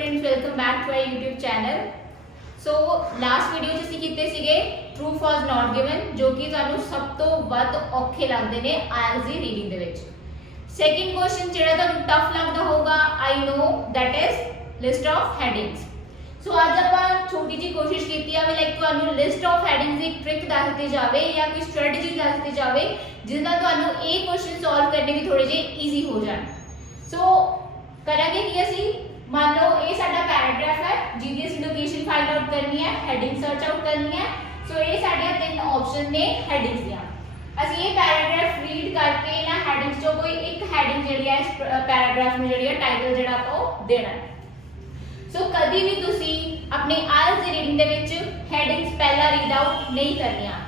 Students welcome back to our YouTube channel. So last video च ਅਸੀਂ ਕੀਤੇ ਸੀਗੇ ट्रू फॉल्स नॉट गिवन जो कि ਤੁਹਾਨੂੰ ਸਭ ਤੋਂ ਵੱਧ ਔਖੇ ਲੱਗਦੇ ਨੇ ਆਇਲਸ ਦੀ ਰੀਡਿੰਗ ਦੇ ਵਿੱਚ। ਸੈਕਿੰਡ ਕੁਐਸਚਨ ਜਿਹੜਾ ਤੁਹਾਨੂੰ ਟਫ ਲੱਗਦਾ ਹੋਊਗਾ I know that is list of headings. So ਅੱਜ ਆਪਾਂ ਛੋਟੀ ਜੀ ਕੋਸ਼ਿਸ਼ ਕੀਤੀ ਆ ਵੀ ਲਾਈਕ ਤੁਹਾਨੂੰ ਲਿਸਟ ਆਫ ਹੈਡਿੰਗਸ ਦੀ ਟ੍ਰਿਕ ਦੱਸ ਦਿੱਤੀ ਜਾਵੇ ਜਾਂ ਕੋਈ ਸਟ੍ਰੈਟਜੀ ਦੱਸ ਦਿੱਤੀ ਜਾਵੇ ਜਿਸ ਨਾਲ ਤੁਹਾਨੂੰ ਇਹ ਕੁਐਸਚਨ ਸੋਲਵ ਕਰਨੇ ਵੀ ਥੋੜੇ ਜਿਹੇ ਈਜ਼ੀ ਹੋ ਜਾਣ। ਸੋ ਕਰਾਂਗੇ ਕੀ ਅਸੀਂ मान लो ये साडा पैराग्राफ है जिहदी असीं लोकेशन फाइंड आउट करनी है, हेडिंग सर्च आउट करनी है। सो ये साडियां तीन ऑप्शन ने हेडिंग्स दियां। असीं ये पैराग्राफ रीड करके ना हेडिंग्स चों कोई एक हेडिंग जिहड़ी है इस पैराग्राफ नूं जिहड़ी है टाइटल जिहड़ा आपां देना है। सो कदी भी तुसीं अपनी आइल्स दी रीडिंग दे विच हेडिंग्स पहला रीड आउट नहीं करनियां।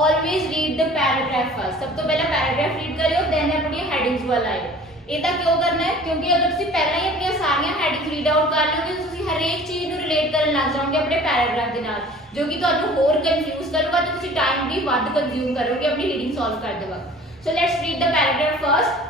Always read the paragraph first. सब तो पहला पैराग्राफ रीड करियो देन अपनी हेडिंग्स वाल आइयो। ਇਹਦਾ ਕਿਉਂ ਕਰਨਾ ਹੈ क्योंकि अगर ਤੁਸੀਂ ਪਹਿਲਾਂ ਹੀ ਆਪਣੀਆਂ ਸਾਰੀਆਂ ਹੈਡਿੰਗਸ ਰੀਡ ਆਊਟ ਕਰ ਲਓਗੇ ਤੁਸੀਂ ਹਰੇਕ ਚੀਜ਼ ਨੂੰ ਰਿਲੇਟ ਕਰਨ ਲੱਗ ਜਾਓਗੇ ਆਪਣੇ ਪੈਰਾਗ੍ਰਾਫ ਦੇ ਨਾਲ ਜੋ ਕਿ ਤੁਹਾਨੂੰ ਹੋਰ ਕਨਫਿਊਜ਼ ਕਰੂਗਾ ਤੇ ਤੁਸੀਂ ਟਾਈਮ ਵੀ ਵੱਧ ਕੰਜ਼ਿਊਮ ਕਰੋਗੇ ਆਪਣੀ ਰੀਡਿੰਗ ਸੋਲਵ ਕਰਦੇ ਵਕਤ। So let's read the paragraph first.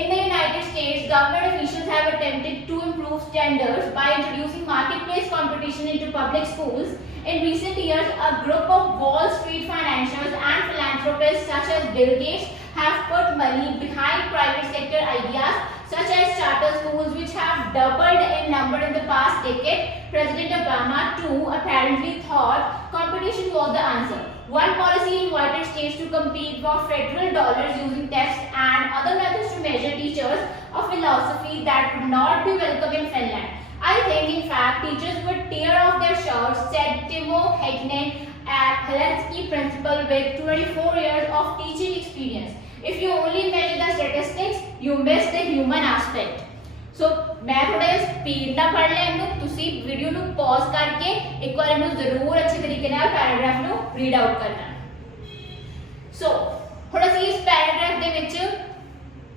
In the United States, government officials have attempted to improve standards by introducing marketplace competition into public schools. In recent years, a group of Wall Street financiers and philanthropists such as Bill Gates have put money behind private sector ideas such as charter schools which have doubled in number in the past decade. President Obama too apparently thought competition was the answer. One policy invited states to compete for federal dollars using tests and other methods to measure teachers, a philosophy that would not be welcome in Finland. I think in fact teachers would tear off their shirts, said Timo Häkkinen, a Helsinki principal with 24 years of teaching experience. If you only measure the statistics, you miss the human aspect. So मैं थोड़ा speed ना पढ़ लें इन्हों तुसी video नु pause करके एक बार इन्हों जरूर अच्छे तरीके नाल पैराग्राफ नु रीड आउट करना। सो थोड़ा सी इस paragraph they which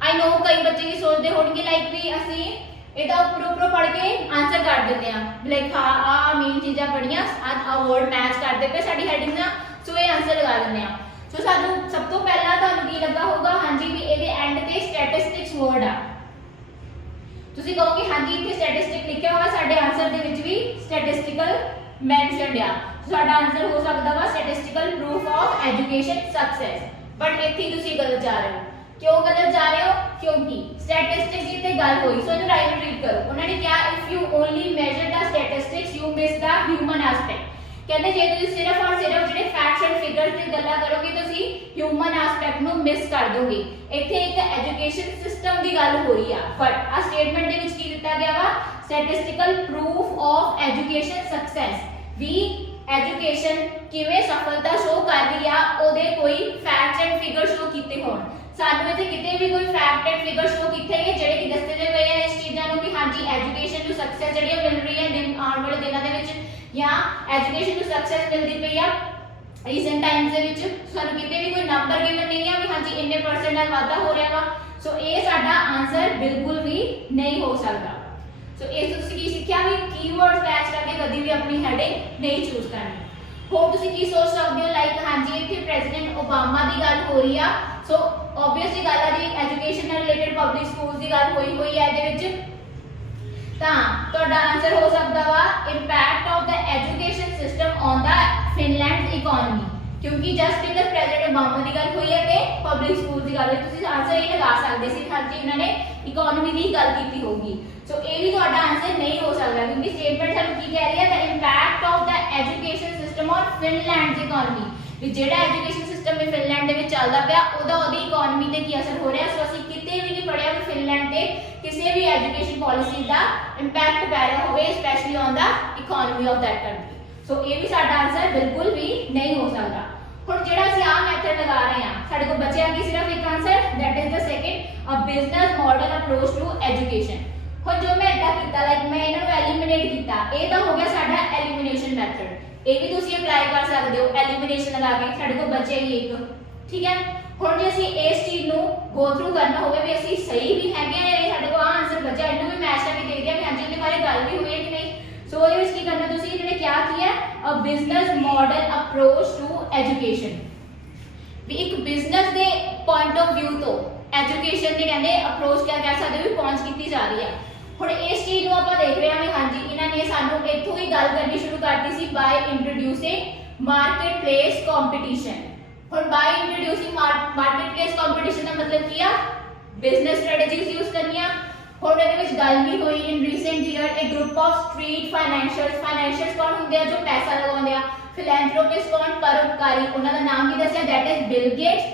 I know कई बच्चे की सोचते होणगे लाइक भी असी ਇਹਦਾ ਉੱਪਰ ਪੜ੍ਹ ਕੇ ਆਨਸਰ ਕਰ ਦਿੰਦੇ ਆ ਲਾਈਕ ਹਾਂ ਆ ਮੇਨ ਚੀਜ਼ਾਂ ਪੜੀਆਂ ਆ ਵਰਡ ਮੈਚ ਕਰਦੇ ਪਏ ਸਾਡੀ ਹੈਡਿੰਗ ਨਾਲ ਸੋ ਇਹ ਆਨਸਰ ਲਗਾ ਦਿੰਦੇ ਆ। ਸੋ ਸਾਨੂੰ ਸਭ ਤੋਂ ਪਹਿਲਾਂ ਤੁਹਾਨੂੰ ਕੀ ਲੱਗਾ ਹੋਊਗਾ ਹਾਂਜੀ ਵੀ ਇਹਦੇ ਐਂਡ ਤੇ ਸਟੈਟਿਸਟਿਕਸ ਵਰਡ ਆ। ਤੁਸੀਂ ਕਹੋਗੇ ਹਾਂਜੀ ਇੱਥੇ ਸਟੈਟਿਸਟਿਕ ਲਿਖਿਆ ਹੋਇਆ ਸਾਡੇ ਆਨਸਰ ਦੇ ਵਿੱਚ ਵੀ ਸਟੈਟਿਸਟੀਕਲ ਮੈਂਸ਼ਨਡ ਆ। ਸਾਡਾ ਆਨਸਰ ਹੋ ਸਕਦਾ ਵਾ statistical proof of education success but ਇੱਥੇ ਤੁਸੀਂ ਗਲਤ ਜਾ ਰਹੇ ਹੋ। क्यों गलत जा रहे हो क्योंकि स्टैटिस्टिक्स जिते गल हुई सो इन्हें राइट रीड करो उन्होंने क्या if you only measure the statistics you miss the human aspect. कहते जे तुम सिर्फ और सिर्फ ਜਿਹੜੇ फैक्ट्स एंड फिगर्स ਦੀ ਗੱਲਾਂ ਕਰੋਗੇ ਤੁਸੀਂ ਹਿਊਮਨ ਐਸਪੈਕਟ ਨੂੰ ਮਿਸ ਕਰ ਦੋਗੇ। ਇੱਥੇ ਇੱਕ ਐਜੂਕੇਸ਼ਨ ਸਿਸਟਮ ਦੀ ਗੱਲ ਹੋ ਰਹੀ ਆ ਬਟ ਆ ਸਟੇਟਮੈਂਟ ਦੇ ਵਿੱਚ ਕੀ ਦਿੱਤਾ ਗਿਆ ਵਾ statistical proof of education success ਵੀ ਐਜੂਕੇਸ਼ਨ ਕਿਵੇਂ ਸਫਲਤਾ ਸ਼ੋ ਕਰ ਰਹੀ ਆ ਉਹਦੇ ਕੋਈ ਫੈਕਟਸ ਐਂਡ ਫਿਗਰ ਸ਼ੋ ਕੀਤੇ ਹੋਣ। ਸਾਨੂੰ ਇੱਥੇ ਕਿਤੇ ਵੀ ਕੋਈ ਫੈਕਟ ਐਂਡ ਫਿਗਰ ਸ਼ੋ ਕੀਤੇ ਗਏ ਜਿਹੜੇ ਕਿ ਦੱਸਦੇ ਪਏ ਆ ਇਸ ਚੀਜ਼ਾਂ ਨੂੰ ਵੀ ਹਾਂਜੀ ਐਜੂਕੇਸ਼ਨ ਨੂੰ ਸਕਸੈਸ ਜਿਹੜੀ ਮਿਲ ਰਹੀ ਹੈ ਦਿਨ ਆਉਣ ਵਾਲੇ ਦਿਨਾਂ ਦੇ ਵਿੱਚ ਜਾਂ ਐਜੂਕੇਸ਼ਨ ਨੂੰ ਸਕਸੈਸ ਮਿਲਦੀ ਪਈ ਆ ਰੀਸੈਂਟ ਟਾਈਮਸ ਦੇ ਵਿੱਚ ਸਾਨੂੰ ਕਿਤੇ ਵੀ ਕੋਈ ਨੰਬਰ ਗਿਵਨ ਨਹੀਂ ਆ ਵੀ ਹਾਂਜੀ ਇੰਨੇ ਪਰਸੈਂਟ ਨਾਲ ਵਾਧਾ ਹੋ ਰਿਹਾ ਵਾ। ਸੋ ਇਹ ਸਾਡਾ ਆਨਸਰ ਬਿਲਕੁਲ ਵੀ ਨਹੀਂ ਹੋ ਸਕਦਾ। ਸੋ ਇਸ ਤੋਂ ਤੁਸੀਂ ਕੀ ਸਿੱਖਿਆ ਵੀ ਕੀਵਰਡਸ ਮੈਚ ਕਰਕੇ ਕਦੀ ਵੀ ਆਪਣੀ ਹੈਡਿੰਗ ਨਹੀਂ ਚੂਜ਼ ਕਰਨੀ। ਹੋਰ ਤੁਸੀਂ ਕੀ ਸੋਚ ਸਕਦੇ ਹੋ ਲਾਈਕ ਹਾਂਜੀ ਇੱਥੇ ਪ੍ਰੈਜ਼ੀਡੈਂਟ ਓਬਾਮਾ ਦੀ ਗੱਲ ਹੋ ਰਹੀ ਆ ਸੋ ਆਬਵੀਅਸਲੀ ਗੱਲ ਆ ਜੀ ਐਜੂਕੇਸ਼ਨ ਨਾਲ ਰਿਲੇਟਡ ਪਬਲਿਕ ਸਕੂਲਸ ਦੀ ਗੱਲ ਹੋਈ ਹੈ ਇਹਦੇ ਵਿੱਚ ਤਾਂ ਤੁਹਾਡਾ ਆਨਸਰ ਹੋ ਸਕਦਾ ਵਾ impact of the education system on the Finland economy ਕਿਉਂਕਿ ਜਸਟ ਬਿਕਾਜ਼ ਪ੍ਰੈਜ਼ੀਡੈਂਟ ਓਬਾਮਾ ਦੀ ਗੱਲ ਹੋਈ ਹੈ ਤੇ ਪਬਲਿਕ ਸਕੂਲ ਦੀ ਗੱਲ ਹੋਈ ਤੁਸੀਂ ਆਨਸਰ ਇਹ ਲਗਾ ਸਕਦੇ ਸੀ ਹਾਂਜੀ ਇਹਨਾਂ ਨੇ ਇਕਨੋਮੀ ਦੀ ਗੱਲ ਕੀਤੀ ਹੋਊਗੀ। ਸੋ ਇਹ ਵੀ ਤੁਹਾਡਾ ਆਨਸਰ ਨਹੀਂ ਹੋ ਸਕਦਾ ਕਿਉਂਕਿ ਸਟੇਟਮੈਂਟ ਸਾਨੂੰ ਕੀ ਕਹਿ ਰਹੀ ਹੈ the impact of the education system on Finland economy ਵੀ ਜਿਹੜਾ ਐਜੂਕੇਸ਼ਨ ਸਿਸਟਮ ਵੀ ਫਿਨਲੈਂਡ ਦੇ ਵਿੱਚ ਚੱਲਦਾ ਪਿਆ ਉਹਦੀ ਇਕਨੋਮੀ ਤੇ ਕੀ ਅਸਰ ਹੋ ਰਿਹਾ। ਸੋ ਅਸੀਂ ਕਿਤੇ ਵੀ ਨਹੀਂ ਪੜਿਆ ਕਿ ਫਿਨਲੈਂਡ ਤੇ ਕਿਸੇ ਵੀ ਐਜੂਕੇਸ਼ਨ ਪਾਲਿਸੀ ਦਾ ਇੰਪੈਕਟ ਪੈ ਰਿਹਾ ਹੋਵੇ specially on the economy of that country. So ਇਹ ਵੀ ਸਾਡਾ ਆਨਸਰ ਬਿਲਕੁਲ ਵੀ ਨਹੀਂ ਹੋ ਸਕਦਾ। ਹੁਣ ਜਿਹੜਾ ਅਸੀਂ ਆਹ ਮੈਥਡ ਲਗਾ ਰਹੇ ਹਾਂ ਸਾਡੇ ਕੋਲ ਬਚਿਆ ਕੀ ਸਿਰਫ ਇੱਕ answer that is the second a business model approach to education. ਹੁਣ ਜੋ ਮੈਂ ਇਦਾਂ ਕੀਤਾ ਲਾਈਕ ਮੈਂ ਇਹਨਾਂ ਨੂੰ ਐਲੀਮੀਨੇਟ ਕੀਤਾ ਇਹ ਤਾਂ ਹੋ ਗਿਆ ਸਾਡਾ ਐਲੀਮੀਨੇਸ਼ਨ ਮੈਥਡ। ਇਹ ਵੀ ਤੁਸੀਂ ਅਪਲਾਈ ਕਰ ਸਕਦੇ ਹੋ ਐਲੀਮੀਨੇਸ਼ਨ ਲਗਾ ਕੇ ਸਾਡੇ ਕੋਲ ਬਚਿਆ ਹੀ ਇੱਕ ਠੀਕ ਹੈ। ਹੁਣ ਜੇ ਅਸੀਂ ਇਸ ਚੀਜ਼ ਨੂੰ ਗੋ ਥਰੂ ਕਰਨਾ ਹੋਵੇ ਵੀ ਅਸੀਂ ਸਹੀ ਵੀ ਹੈਗੇ ਆ ਇਹ ਸਾਡੇ ਕੋਲ ਆ ਆਨਸਰ ਬਚਿਆ ਇਹਨੂੰ ਵੀ ਮੈਚ ਕਰਕੇ ਦੇਖ ਦਿਆ ਵੀ ਹਾਂਜੀ ਇਹਦੇ ਬਾਰੇ ਗੱਲ ਵੀ ਹੋਈ ਹੈ ਕਿ ਨਹੀਂ। ਸੋ ਇਹਦੇ ਵਿੱਚ ਕੀ ਕਰਨਾ ਤੁਸੀਂ ਇਹਨਾਂ ਨੇ ਕਿਹਾ ਕੀ ਹੈ a business model approach to education ਵੀ ਇੱਕ ਬਿਜ਼ਨਸ ਦੇ ਪੁਆਇੰਟ ਆਫ View ਤੋਂ ਐਜੂਕੇਸ਼ਨ ਦੇ ਕਹਿੰਦੇ ਅਪਰੋਚ ਕਿਆ ਕਹਿ ਸਕਦੇ ਹੋ ਵੀ ਪਹੁੰਚ ਕੀਤੀ ਜਾ ਰਹੀ ਹੈ। ਹੁਣ ਇਸ ਚੀਜ਼ ਨੂੰ ਆਪਾਂ ਦੇਖ ਰਹੇ ਹਾਂ ਵੀ ਹਾਂਜੀ ਇਹਨਾਂ ਨੇ ਸਾਨੂੰ ਇੱਥੋਂ ਹੀ ਗੱਲ ਕਰਨੀ ਸ਼ੁਰੂ ਕਰਤੀ ਸੀ ਬਾय ਇੰਟਰੋਡਿਊਸਿੰਗ ਮਾਰਕੀਟ ਪਲੇਸ ਕੰਪੀਟੀਸ਼ਨ। ਹੁਣ ਬਾय ਇੰਟਰੋਡਿਊਸਿੰਗ ਮਾਰਕੀਟ ਪਲੇਸ ਕੰਪੀਟੀਸ਼ਨ ਦਾ ਮਤਲਬ ਕੀ ਆ, ਬਿਜ਼ਨਸ ਸਟ੍ਰੈਟਜੀਜ਼ ਯੂਜ਼ ਕਰਨੀਆਂ। ਹੁਣ ਇਹਦੇ ਵਿੱਚ ਗੱਲ ਵੀ ਹੋਈ ਇਨ ਰੀਸੈਂਟ ਈਅਰ ਇਹ ਗਰੁੱਪ ਆਫ ਸਟਰੀਟ ਫਾਈਨੈਂਸ਼ੀਅਲਸ ਕੌਣ ਹੁੰਦੇ ਆ ਜੋ ਪੈਸਾ ਲਗਾਉਂਦੇ ਆ, ਫਿਲੈਂਥਰੋਪਿਸਟ ਕੌਣ, ਪਰਉਪਕਾਰੀ, ਉਹਨਾਂ ਦਾ ਨਾਮ ਵੀ ਦੱਸਿਆ ਦੈਟ ਇਜ਼ ਬਿਲ ਗੇਟਸ।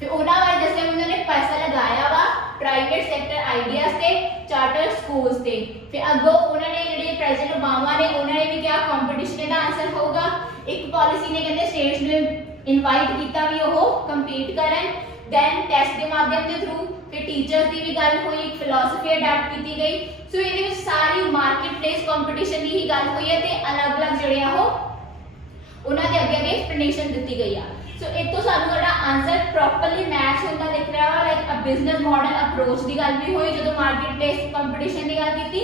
ਫਿਰ ਉਹਨਾਂ ਬਾਰੇ ਦੱਸਿਆ ਉਹਨਾਂ ਨੇ ਪੈਸਾ ਲਗਾਇਆ ਵਾ ਪ੍ਰਾਈਵੇਟ ਸੈਕਟਰ ਆਈਡੀਆਜ਼ ਤੇ ਚਾਰਟਰ ਸਕੂਲਸ ਤੇ। ਫਿਰ ਅੱਗੋਂ ਉਹਨਾਂ ਨੇ ਜਿਹੜੇ ਪ੍ਰੈਜ਼ੀਡੈਂਟ ਓਬਾਮਾ ਨੇ ਉਹਨਾਂ ਨੇ ਵੀ ਕਿਹਾ ਕੰਪੀਟੀਸ਼ਨ ਦਾ ਆਨਸਰ ਹੋਊਗਾ। ਇੱਕ ਪਾਲਿਸੀ ਨੇ ਕਹਿੰਦੇ ਸਟੇਟਸ ਨੂੰ ਇਨਵਾਈਟ ਕੀਤਾ ਵੀ ਉਹ ਕੰਪੀਟ ਕਰਨ, ਦੈਨ ਟੈਸਟ ਦੇ ਮਾਧਿਅਮ ਦੇ ਥਰੂ। ਫਿਰ ਟੀਚਰਸ ਦੀ ਵੀ ਗੱਲ ਹੋਈ, ਇੱਕ ਫਿਲਾਸਫੀ ਅਡਾਪਟ ਕੀਤੀ ਗਈ। ਸੋ ਇਹਦੇ ਵਿੱਚ ਸਾਰੀ ਮਾਰਕੀਟ ਪਲੇਸ ਕੰਪੀਟੀਸ਼ਨ ਦੀ ਹੀ ਗੱਲ ਹੋਈ ਹੈ ਤੇ ਅਲੱਗ-ਅਲੱਗ ਜਿਹੜੇ ਆ ਉਹ ਉਹਨਾਂ ਦੇ ਅੱਗੇ ਐਕਸਪਲੇਨੇਸ਼ਨ ਦਿੱਤੀ ਗਈ ਆ। ਸੋ ਇਤੋਂ ਸਾਨੂੰ ਸਾਡਾ ਆਨਸਰ ਪ੍ਰੋਪਰਲੀ ਮੈਚ ਹੁੰਦਾ ਦਿਖ ਰਿਹਾ ਵਾ। Like a business model approach ਦੀ ਗੱਲ ਵੀ ਹੋਈ ਜਦੋਂ ਮਾਰਕੀਟ ਪਲੇਸ ਕੰਪੀਟੀਸ਼ਨ ਦੀ ਗੱਲ ਕੀਤੀ,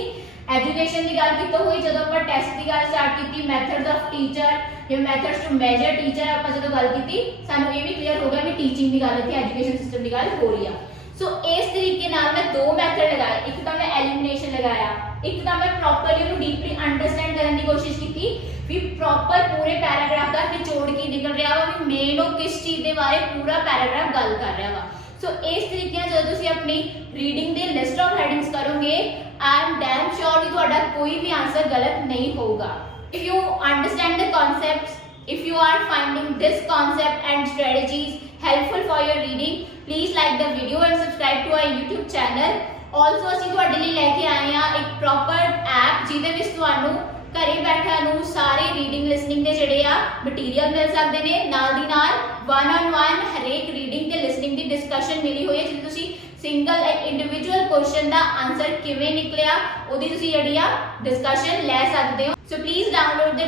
ਐਜੂਕੇਸ਼ਨ ਦੀ ਗੱਲ ਕੀਤੀ ਹੋਈ ਜਦੋਂ ਆਪਾਂ ਟੈਸਟ ਦੀ ਗੱਲ ਸਟਾਰਟ ਕੀਤੀ, ਮੈਥਡਸ ਆਫ ਟੀਚਰ ਜਾਂ ਮੈਥਡਸ ਟੂ ਮੈਜਰ ਟੀਚਰ ਆਪਾਂ ਜਦੋਂ ਗੱਲ ਕੀਤੀ, ਸਾਨੂੰ ਇਹ ਵੀ ਕਲੀਅਰ ਹੋ ਗਿਆ ਵੀ ਟੀਚਿੰਗ ਦੀ ਗੱਲ ਇੱਥੇ ਐਜੂਕੇਸ਼ਨ ਸਿਸਟਮ ਦੀ ਗੱਲ ਹੋ ਰਹੀ ਆ। ਸੋ ਇਸ ਤਰੀਕੇ ਨਾਲ ਮੈਂ ਦੋ ਮੈਥਡ ਲਗਾਏ, ਇੱਕ ਤਾਂ ਮੈਂ ਐਲੀਮੀਨੇਸ਼ਨ ਲਗਾਇਆ, ਇੱਕ ਤਾਂ ਮੈਂ ਪ੍ਰੋਪਰਲੀ ਉਹਨੂੰ ਡੀਪਲੀ ਅੰਡਰਸਟੈਂਡ ਕਰਨ ਦੀ ਕੋਸ਼ਿਸ਼ ਕੀਤੀ ਵੀ ਪ੍ਰੋਪਰ ਪੂਰੇ ਪੈਰਾਗ੍ਰਾਫ ਦਾ ਨਿਚੋੜ ਕੀ ਨਿਕਲ ਰਿਹਾ ਵਾ, ਵੀ ਮੇਨ ਉਹ ਕਿਸ ਚੀਜ਼ ਦੇ ਬਾਰੇ ਪੂਰਾ ਪੈਰਾਗ੍ਰਾਫ ਗੱਲ ਕਰ ਰਿਹਾ ਵਾ। ਸੋ ਇਸ ਤਰੀਕੇ ਨਾਲ ਜਦੋਂ ਤੁਸੀਂ ਆਪਣੀ ਰੀਡਿੰਗ ਦੇ ਲਿਸਟ ਆਫ ਹੈਡਿੰਗਸ ਕਰੋਗੇ ਆਈ ਐਮ ਡੈਮ ਸ਼ੋਰ ਵੀ ਤੁਹਾਡਾ ਕੋਈ ਵੀ ਆਨਸਰ ਗਲਤ ਨਹੀਂ ਹੋਊਗਾ। If you understand the concepts, if you are finding this concept and strategies helpful for your reading, please like the video and subscribe to our YouTube channel. Also ਅਸੀਂ ਤੁਹਾਡੇ ਲਈ ਲੈ ਕੇ ਆਏ ਆ ਇੱਕ ਪ੍ਰੋਪਰ ਐਪ ਜਿਹਦੇ ਵਿੱਚ ਤੁਹਾਨੂੰ ਘਰੇ ਬੈਠਿਆਂ ਨੂੰ ਸਾਰੇ ਰੀਡਿੰਗ ਲਿਸਨਿੰਗ ਦੇ ਜਿਹੜੇ ਆ ਮਟੀਰੀਅਲ ਮਿਲ ਸਕਦੇ ਨੇ, ਨਾਲ ਦੀ ਨਾਲ 1-on-1 ਹਰੇਕ ਰੀਡਿੰਗ ਤੇ ਲਿਸਨਿੰਗ ਦੀ ਡਿਸਕਸ਼ਨ ਮਿਲੀ ਹੋਈ ਹੈ ਜਿਹਦੇ ਤੁਸੀਂ ਸਿੰਗਲ ਇੱਕ ਇੰਡੀਵਿਜੂਅਲ ਕੁਐਸਚਨ ਦਾ ਆਨਸਰ ਕਿਵੇਂ ਨਿਕਲਿਆ ਉਹਦੀ ਤੁਸੀਂ ਜਿਹੜੀ ਆ ਡਿਸਕਸ਼ਨ ਲੈ ਸਕਦੇ ਹੋ। So please download the